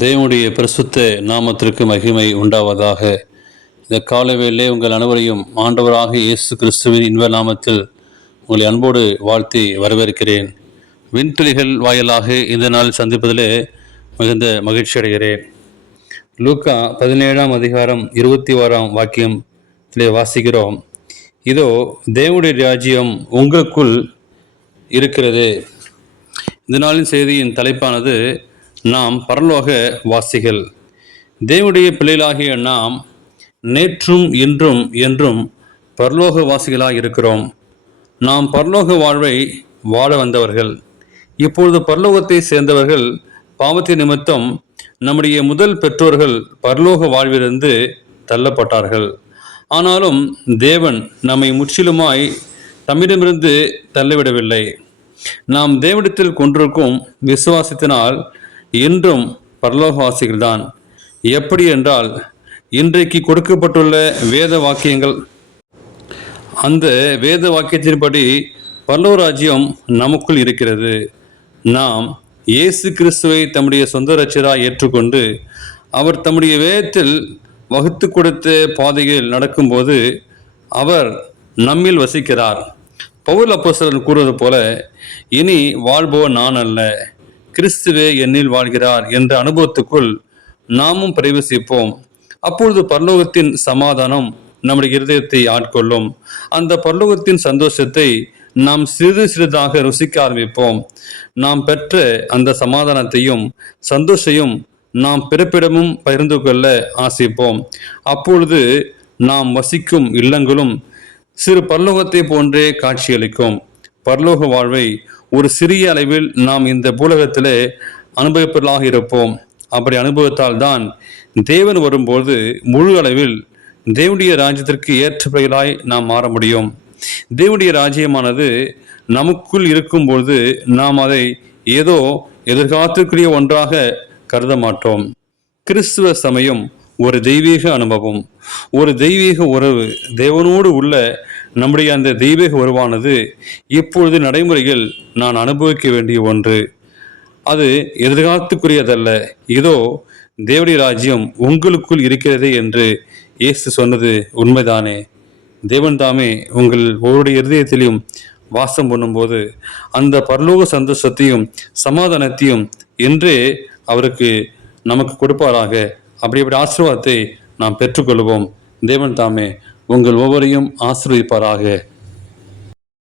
தேவனுடைய பரிசுத்த நாமத்திற்கு மகிமை உண்டாவதாக. இந்த காலை வேளையிலே உங்கள் அனைவரையும் ஆண்டவராக இயேசு கிறிஸ்துவின் இன்ப நாமத்தில் உங்களை அன்போடு வாழ்த்தி வரவேற்கிறேன். விண்துளிகள் வாயிலாக இந்த நாள் சந்திப்பதிலே மிகுந்த மகிழ்ச்சி அடைகிறேன். லூக்கா 17ஆம் அதிகாரம் 21ஆம் வாக்கியத்திலே வாசிக்கிறோம், இதோ தேவனுடைய ராஜ்யம் உங்களுக்குள் இருக்கிறது. இந்த நாளின் செய்தியின் தலைப்பானது நாம் பரலோக வாசிகள். தேவனுடைய பிள்ளைகளாகிய நாம் நேற்றும் இன்றும் என்றும் பரலோக வாசிகளாக இருக்கிறோம். நாம் பரலோக வாழ்வை வாழ வந்தவர்கள். இப்பொழுது பரலோகத்தை சேர்ந்தவர்கள். பாவத்தின் நிமித்தம் நம்முடைய முதல் பெற்றோர்கள் பரலோக வாழ்விலிருந்து தள்ளப்பட்டார்கள். ஆனாலும் தேவன் நம்மை முற்றிலுமாய் தம்மிடமிருந்து தள்ளிவிடவில்லை. நாம் தேவனிடத்தில் கொண்டிருக்கும் விசுவாசத்தினால் இன்றும் பரலோகவாசிகள்தான். எப்படி என்றால், இன்றைக்கு கொடுக்கப்பட்டுள்ள வேத வாக்கியங்கள், அந்த வேத வாக்கியத்தின்படி பரலோக ராஜ்யம் நமக்குள் இருக்கிறது. நாம் இயேசு கிறிஸ்துவை தம்முடைய சொந்த இரட்சகராய் ஏற்றுக்கொண்டு அவர் தம்முடைய வேதத்தில் வகுத்து கொடுத்த பாதையில் நடக்கும்போது அவர் நம்மில் வசிக்கிறார். பவுல் அப்போஸ்தலன் கூறுவது போல, இனி வாழ்பவர் நான் அல்ல, கிறிஸ்துவே என்னில் வாழ்கிறார் என்ற அனுபவத்துக்குள் நாமும் பிரவேசிப்போம். அப்பொழுது பரலோகத்தின் சமாதானம் நம்முடைய இருதயத்தை ஆட்கொள்ளும். அந்த பரலோகத்தின் சந்தோஷத்தை நாம் சிறிது சிறிதாக ருசிக்க ஆரம்பிப்போம். நாம் பெற்ற அந்த சமாதானத்தையும் சந்தோஷையும் நாம் பிறப்பிடமும் பகிர்ந்து கொள்ள ஆசைப்போம். அப்பொழுது நாம் வசிக்கும் இல்லங்களும் சிறு பரலோகத்தை போன்றே காட்சியளிக்கும். பரலோக வாழ்வை ஒரு சிறிய அளவில் நாம் இந்த பூலகத்திலே அனுபவிப்பதாக இருப்போம். அப்படி அனுபவத்தால் தான் தேவன் வரும்போது முழு அளவில் தேவனுடைய ராஜ்யத்திற்கு ஏற்றவைகளாய் நாம் மாற முடியும். தேவனுடைய ராஜ்யமானது நமக்குள் இருக்கும்போது நாம் அதை ஏதோ எதிர்காலத்திற்குரிய ஒன்றாக கருத மாட்டோம். கிறிஸ்துவ சமயம் ஒரு தெய்வீக அனுபவம், ஒரு தெய்வீக உறவு. தேவனோடு உள்ள நம்முடைய அந்த தெய்வீக உறவானது இப்பொழுது நடைமுறையில் நான் அனுபவிக்க வேண்டிய ஒன்று. அது எதிர்காலத்துக்குரியதல்ல. இதோ தேவனுடைய ராஜ்யம் உங்களுக்குள் இருக்கிறதே என்று இயேசு சொன்னது உண்மைதானே? தேவன் தாமே உங்கள் ஒவ்வொருடைய இருதயத்திலையும் வாசம் பண்ணும்போது அந்த பரலோக சந்தோஷத்தையும் சமாதானத்தையும் என்றே அவருக்கு நமக்கு கொடுப்பாராக. அப்படி ஆசீர்வாதத்தை நாம் பெற்றுக்கொள்வோம். தேவன் தாமே உங்கள் ஒவ்வொருவரையும் ஆசீர்வதிப்பாராக.